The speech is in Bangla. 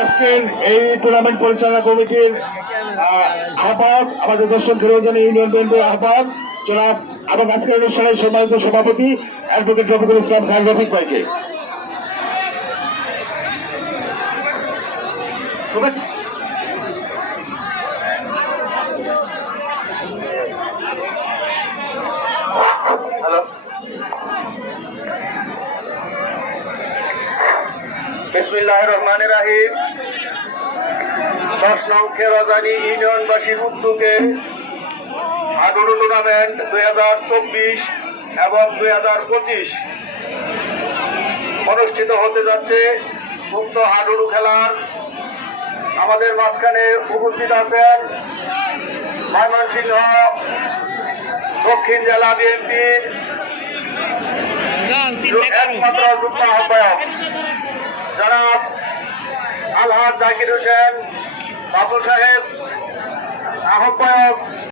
আজকের এই টুর্নামেন্ট পরিচালনা কমিটির আহ্বায়ক আমাদের দর্শন ফিরোজানি ইউনিয়ন বিএনপির আহ্বায়ক জনাব এবং আজকের অনুষ্ঠানের সম্মানিত সভাপতি অ্যাডভোকেট রফিকুল ইসলাম খান রফিক ভাইকে শুভেচ্ছা। বিসমিল্লাহির রহমানির রহিম। 10 নং খেরাজানি ইউনিয়নবাসীর উদ্যোগে হাডুডু টুর্নামেন্ট 2024 এবং 2025 অনুষ্ঠিত হতে যাচ্ছে। উক্ত হাডুডু খেলার আমাদের মাঝখানে উপস্থিত আছেন ময়মনসিংহ দক্ষিণ জেলা বিএনপির একমাত্র যুগ্ম আহ্বায়ক জনাব আলহাজ জাকির হোসেন বাবু সাহেব, আহ্বায়ক